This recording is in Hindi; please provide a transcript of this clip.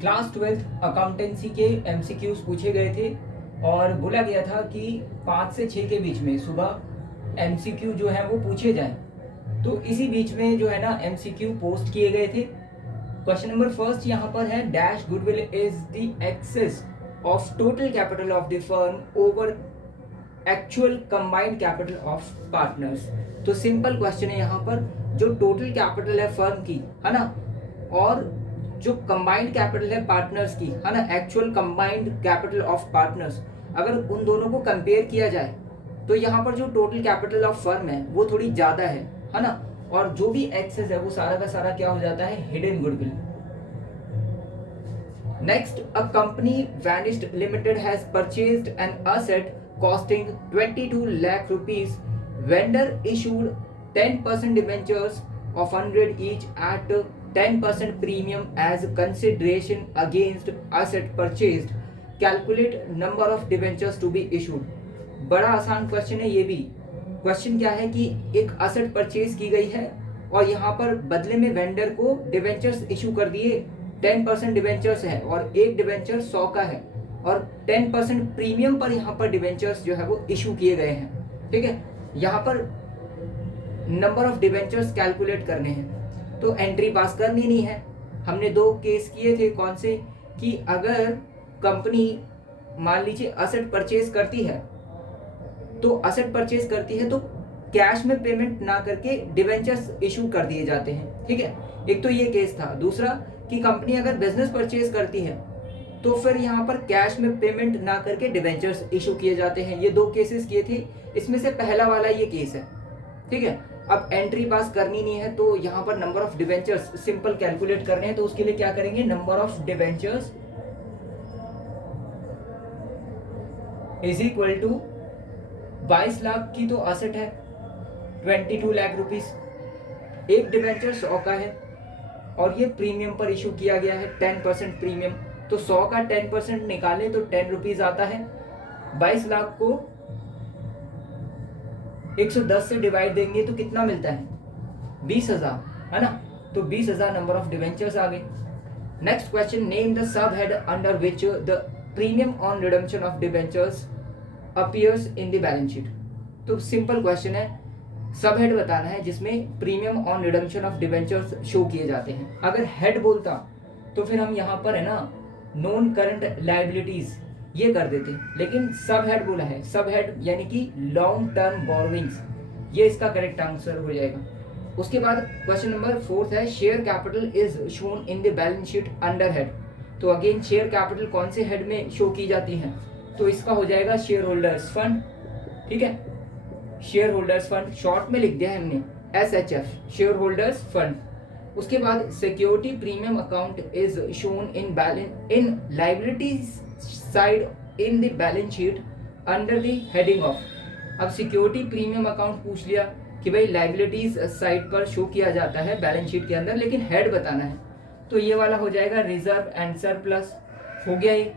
क्लास 12th अकाउंटेंसी के एमसीक्यूज पूछे गए थे और बोला गया था कि 5 से 6 के बीच में सुबह एमसीक्यू जो है वो पूछे जाएं। तो इसी बीच में जो है ना एमसीक्यू पोस्ट किए गए थे। क्वेश्चन नंबर फर्स्ट यहाँ पर है, dash goodwill is the excess of total capital of the firm over actual combined capital of partners. तो सिंपल क्वेश्चन है यहाँ पर, जो टोटल कैपिटल है फर्म की, है ना, और जो कंबाइंड कैपिटल है पार्टनर्स की, है ना, actual combined capital of partners, अगर उन दोनों को कंपेयर किया जाए तो यहाँ पर जो टोटल कैपिटल ऑफ फर्म है वो थोड़ी ज्यादा है ना, और जो भी एक्सेस है वो सारा का सारा क्या हो जाता है, hidden goodwill. Next, a company vanished limited has purchased an asset costing 22 lakh rupees. Vendor issued 10% debentures of 100 each at 10% premium as consideration against asset purchased. Calculate number of debentures to be issued. बड़ा आसान क्वेश्चन है ये भी। क्वेश्चन क्या है कि एक असेट परचेज की गई है और यहाँ पर बदले में वेंडर को डिवेंचर्स इशू कर दिए, 10% डिवेंचर्स है और एक डिवेंचर 100 का है और 10% प्रीमियम पर यहाँ पर डिवेंचर्स जो है वो इशू किए गए हैं। ठीक है, यहाँ पर नंबर ऑफ डिवेंचर्स कैलकुलेट करने हैं तो एंट्री पास करनी नहीं है। हमने 2 केस किए थे, कौन से, कि अगर कंपनी मान लीजिए असेट परचेज करती है तो कैश में पेमेंट ना करके डिवेंचर्स इशू कर दिए जाते हैं। ठीक है, एक तो ये केस था। दूसरा कि कंपनी अगर बिजनेस परचेज करती है तो फिर यहाँ पर कैश में पेमेंट ना करके डिवेंचर्स इशू किए जाते हैं। ये 2 केसेस किए थे, इसमें से पहला वाला ये केस है। ठीक है, अब एंट्री पास करनी नहीं है तो यहाँ पर number of debentures simple calculate करने हैं, तो उसके लिए क्या करेंगे, number of debentures is equal to 22 lakh की तो असेट है 22 लाख रुपीस, एक डिवेंचर 100 का है और ये प्रीमियम पर इशू किया गया है 10% प्रीमियम, तो 100 का 10% निकालें तो 10 रुपीज आता है। 22 लाख को 110 से डिवाइड देंगे तो कितना मिलता है, 20,000, है ना, तो 20,000 नंबर ऑफ डिवेंचर्स आ गए। Next question, name the sub head under which the premium on redemption of debentures appears in the balance sheet. तो सिंपल क्वेश्चन है, सब हेड बताना है जिसमें premium on redemption of debentures show किए जाते हैं। अगर हेड बोलता तो फिर हम यहाँ पर है ना नॉन करंट लायबिलिटीज ये कर देते, लेकिन सब हेड बोला है, सब हेड यानी कि लॉन्ग टर्म बोरोविंग्स, ये इसका करेक्ट आंसर हो जाएगा। उसके बाद क्वेश्चन नंबर 4 है, share capital is shown in the balance sheet under head. तो अगेन शेयर कैपिटल कौन से हेड में शो की जाती है, तो इसका हो जाएगा शेयर होल्डर्स फंड। ठीक है, शेयर होल्डर्स फंड शॉर्ट में लिख दिया है हमने SHF, शेयर होल्डर्स फंड। उसके बाद security premium account is shown in liabilities side in the balance sheet under the heading of. अब सिक्योरिटी प्रीमियम अकाउंट पूछ लिया कि भाई लायबिलिटीज साइड पर शो किया जाता है बैलेंस शीट के अंदर, लेकिन हेड बताना है, तो ये वाला हो जाएगा रिजर्व एंड सरप्लस। हो गया ये।